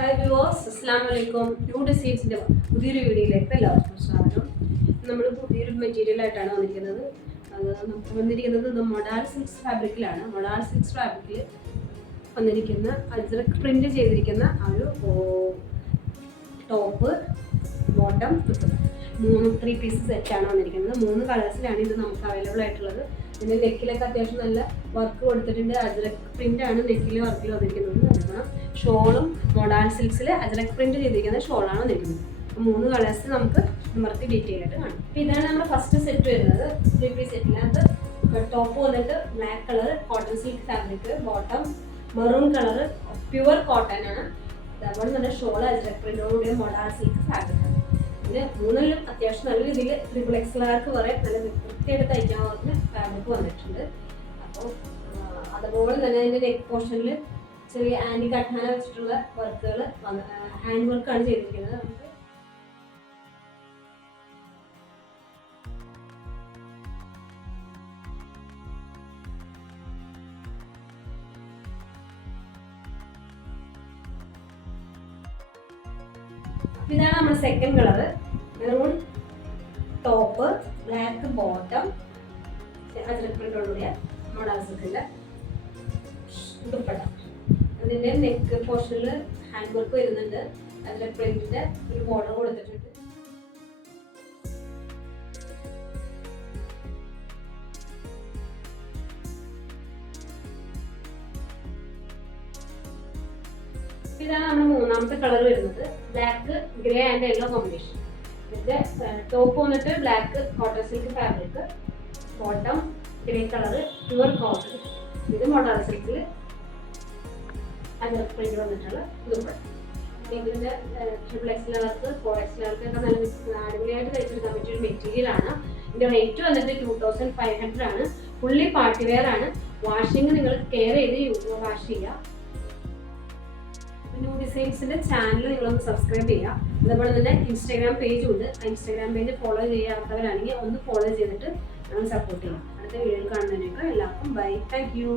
Hi viewers, അസ്സലാമു അലൈക്കും. New ഡിസൈൻസിൻ്റെ പുതിയൊരു വീഡിയോയിലേക്ക് എല്ലാവർക്കും സ്വാഗതം. നമ്മൾ പുതിയൊരു മെറ്റീരിയലായിട്ടാണ് വന്നിരിക്കുന്നത്. അത് നമുക്ക് വന്നിരിക്കുന്നത് മൊഡാൾ സിൽക്സ് ഫാബ്രിക്കിലാണ്. മൊഡാൾ സിൽക്സ് ഫാബ്രിക്കിൽ വന്നിരിക്കുന്ന അജ്രക് പ്രിന്റ് ചെയ്തിരിക്കുന്ന ആ ഒരു ടോപ്പ്, ബോട്ടം, 3 പീസ് സെറ്റാണ് വന്നിരിക്കുന്നത്. 3 കളേഴ്സിലാണ് ഇത് നമുക്ക് അവൈലബിൾ ആയിട്ടുള്ളത്. ഇതിൻ്റെ നെക്കിലൊക്കെ അത്യാവശ്യം നല്ല വർക്ക് കൊടുത്തിട്ടുണ്ട്. അജ്രക് പ്രിന്റ് ആണ് നെക്കിൽ വർക്കിൽ വന്നിരിക്കുന്നത്. അതുപോലെ ഷോളും മൊഡാൾ സിൽക്സിൽ അജ്രക് പ്രിന്റ് ചെയ്തിരിക്കുന്ന ഷോളാണ് വന്നിരിക്കുന്നത്. 3 കളേഴ്സ് നമുക്ക് നമുക്ക് ഡീറ്റെയിൽ ആയിട്ട് കാണാം. അപ്പോൾ ഇതാണ് നമ്മുടെ ഫസ്റ്റ് സെറ്റ് വരുന്നത്. 3 പീസ് സെറ്റിനകത്ത് ടോപ്പ് വന്നിട്ട് black colour cotton silk fabric, bottom maroon colour pure cotton ആണ്. അതുപോലെ തന്നെ ഷോൾ അജ്രക് പ്രിന്റോടുകൂടിയ മൊഡാൾ സിൽക്ക് ഫാബ്രിക് ആണ്. പിന്നെ 3ലും അത്യാവശ്യം നല്ല രീതിയിൽ XXLർക്ക് വരെ നല്ല വൃത്തിയായിട്ട് തയ്ക്കാവുന്ന ഫാബ്രിക് വന്നിട്ടുണ്ട്. അപ്പോൾ അതുപോലെ തന്നെ അതിൻ്റെ നെക്ക് പോർഷനിൽ ചെറിയ ആൻറ്റി കട്ടാന വെച്ചിട്ടുള്ള വർക്കുകൾ ഹാൻഡ് വർക്കാണ് ചെയ്തിരിക്കുന്നത്. നമുക്ക് ഇതാണ് നമ്മുടെ second colour. Maroon top, black bottom, Ajrak പ്രിന്റോടുകൂടിയ മൊഡാൾ സിൽക്കിന്റെ ദുപ്പട്ട. അതിന്റെ നെക്ക് പോർഷനിൽ ഹാൻഡ് വർക്ക് വരുന്നുണ്ട്. അജ്രക് പ്രിന്റിന്റെ ഒരു ബോർഡർ കൊടുത്തിട്ടുണ്ട്. ഇതാണ് നമ്മുടെ മൂന്നാമത്തെ കളർ വരുന്നത്. Black, grey and yellow combination. ഇതിന്റെ ടോപ്പ് വന്നിട്ട് black cotton silk fabric, bottom grey colour pure cotton. ഇത് മൊഡാൾ സിൽക്കിൽ അജ്രക് പ്രിന്റ് വന്നിട്ടുള്ള ദുപ്പട്ട. ഇതിന്റെ XXLർക്ക് 4XLർക്ക് ഒക്കെ നല്ല അടിപൊളിയായിട്ട് തയ്ച്ചെടുക്കാൻ പറ്റിയ ഒരു മെറ്റീരിയൽ ആണ്. ഇതിന്റെ റേറ്റ് വന്നിട്ട് 2500 ആണ്. ഫുള്ളി പാർട്ടി വെയർ ആണ്. വാഷിംഗ് നിങ്ങൾ കെയർ ചെയ്ത് വാഷ് ചെയ്യുക. ന്യൂ ഡിസൈൻസിന്റെ ചാനൽ നിങ്ങളൊന്ന് സബ്സ്ക്രൈബ് ചെയ്യുക. അതുപോലെ തന്നെ ഇൻസ്റ്റാഗ്രാം പേജും ഉണ്ട്. ആ ഇൻസ്റ്റാഗ്രാം പേജ് ഫോളോ ചെയ്യാത്തവരാണെങ്കിൽ ഒന്ന് ഫോളോ ചെയ്തിട്ട് ഞങ്ങൾ സപ്പോർട്ട് ചെയ്യാം. അടുത്ത വീഡിയോയിൽ കാണുന്നതിനേക്കാൾ എല്ലാവർക്കും ബൈ. Thank you.